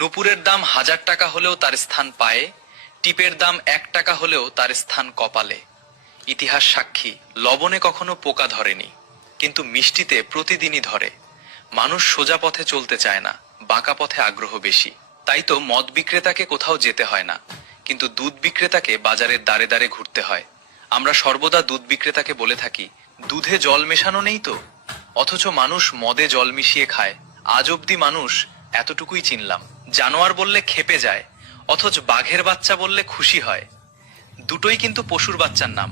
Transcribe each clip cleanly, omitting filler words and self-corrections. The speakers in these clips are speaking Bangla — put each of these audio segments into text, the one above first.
নুপুরের দাম 1000 টাকা হলেও তার স্থান পায়ে, টিপের দাম 1 টাকা হলেও তার স্থান কপালে। ইতিহাস সাক্ষী, লবণে কখনো পোকা ধরেনি, কিন্তু মিষ্টিতে প্রতিদিনই ধরে। মানুষ সোজা পথে চলতে চায় না, বাঁকা পথে আগ্রহ বেশি। তাই তো মদ বিক্রেতাকে কোথাও যেতে হয় না, কিন্তু দুধ বিক্রেতাকে বাজারের দ্বারে দ্বারে ঘুরতে হয়। আমরা সর্বদা দুধ বিক্রেতাকে বলে থাকি, দুধে জল মেশানো নেই তো? অথচ মানুষ মদে জল মিশিয়ে খায়। আজ অব্দি মানুষ এতটুকুই চিনলাম। জানোয়ার বললে ক্ষেপে যায়, অথচ বাঘের বাচ্চা বললে খুশি হয়। দুটোই কিন্তু পশুর বাচ্চার নাম।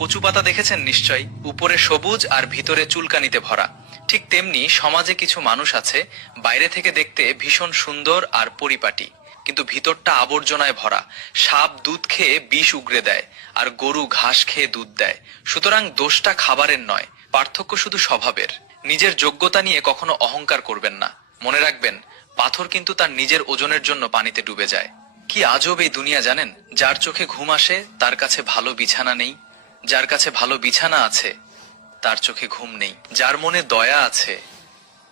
কচু পাতা দেখেছেন নিশ্চয়ই, উপরে সবুজ আর ভিতরে চুলকানিতে ভরা। ঠিক তেমনি সমাজে কিছু মানুষ আছে, বাইরে থেকে দেখতে ভীষণ সুন্দর আর পরিপাটি, কিন্তু ভিতরটা আবর্জনায় ভরা। সাপ দুধ খেয়ে বিষ উগরে দেয়, আর গরু ঘাস খেয়ে দুধ দেয়। সুতরাং দোষটা খাবারের নয়, পার্থক্য শুধু স্বভাবের। নিজের যোগ্যতা নিয়ে কখনো অহংকার করবেন না। মনে রাখবেন, পাথর কিন্তু তার নিজের ওজনের জন্য পানিতে ডুবে যায়। কি আজব এই দুনিয়া জানেন? যার চোখে ঘুম আসে তার কাছে ভালো বিছানা নেই, যার কাছে ভালো বিছানা আছে তার চোখে ঘুম নেই। যার মনে দয়া আছে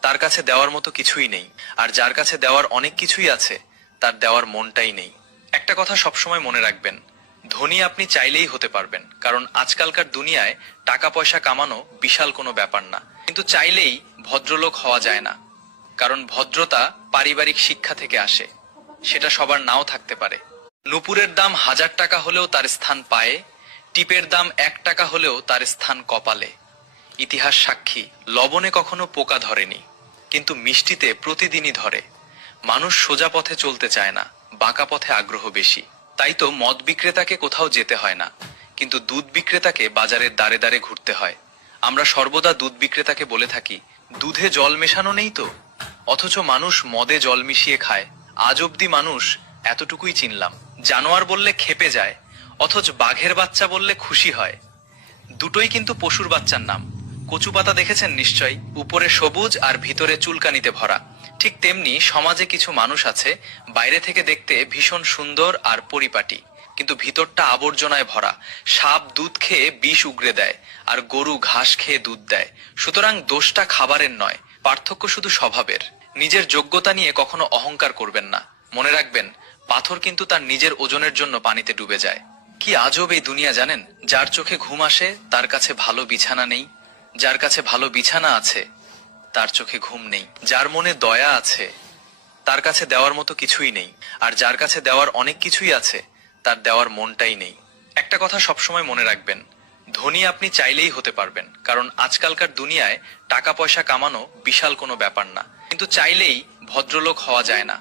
তার কাছে দেওয়ার মতো কিছুই নেই, আর যার কাছে দেওয়ার অনেক কিছুই আছে তার দেওয়ার মনটাই নেই। একটা কথা সবসময় মনে রাখবেন, ধনী আপনি চাইলেই হতে পারবেন, কারণ আজকালকার দুনিয়ায় টাকা পয়সা কামানো বিশাল কোনো ব্যাপার না। কিন্তু চাইলেই ভদ্রলোক হওয়া যায় না, কারণ ভদ্রতা পারিবারিক শিক্ষা থেকে আসে, সেটা সবার নাও থাকতে পারে। নুপুরের দাম 1000 টাকা হলেও তার স্থান পায়ে, টিপের দাম 1 টাকা হলেও তার স্থান কপালে। ইতিহাস সাক্ষী, লবণে কখনো পোকা ধরেনি, কিন্তু মিষ্টিতে প্রতিদিনই ধরে। মানুষ সোজা পথে চলতে চায় না, বাঁকা পথে আগ্রহ বেশি। তাই তো মদ বিক্রেতাকে কোথাও যেতে হয় না, কিন্তু দুধ বিক্রেতাকে বাজারের দ্বারে দ্বারে ঘুরতে হয়। আমরা সর্বদা দুধ বিক্রেতাকে বলে থাকি, দুধে জল মেশানো নেই তো? অথচ মানুষ মদে জল মিশিয়ে খায়। আজ অব্দি মানুষ এতটুকুই চিনলাম। জানোয়ার বললে ক্ষেপে যায়, অথচ বাঘের বাচ্চা বললে খুশি হয়। দুটোই কিন্তু পশুর বাচ্চার নাম। কচু পাতা দেখেছেন নিশ্চয়ই, উপরে সবুজ আর ভিতরে চুলকানিতে ভরা। ঠিক তেমনি সমাজে কিছু মানুষ আছে, বাইরে থেকে দেখতে ভীষণ সুন্দর আর পরিপাটি, কিন্তু ভিতরটা আবর্জনায় ভরা। সাপ দুধ খেয়ে বিষ উগরে দেয়, আর গরু ঘাস খেয়ে দুধ দেয়। সুতরাং দোষটা খাবারের নয়, পার্থক্য শুধু স্বভাবের। নিজের যোগ্যতা নিয়ে কখনো অহংকার করবেন না। মনে রাখবেন, পাথর কিন্তু তার নিজের ওজনের জন্য পানিতে ডুবে যায়। কি আজব এই দুনিয়া জানেন? যার চোখে ঘুম আসে তার কাছে ভালো বিছানা নেই, যার কাছে ভালো বিছানা আছে তার চোখে ঘুম নেই। যার মনে দয়া আছে তার কাছে দেওয়ার মতো কিছুই নেই, আর যার কাছে দেওয়ার অনেক কিছুই আছে তার দেওয়ার মনটাই নেই। একটা কথা সবসময় মনে রাখবেন, ধনী আপনি চাইলেই হতে পারবেন, কারণ আজকালকার দুনিয়ায় টাকা পয়সা কামানো বিশাল কোনো ব্যাপার না। কিন্তু চাইলেই ভদ্রলোক হওয়া যায় না,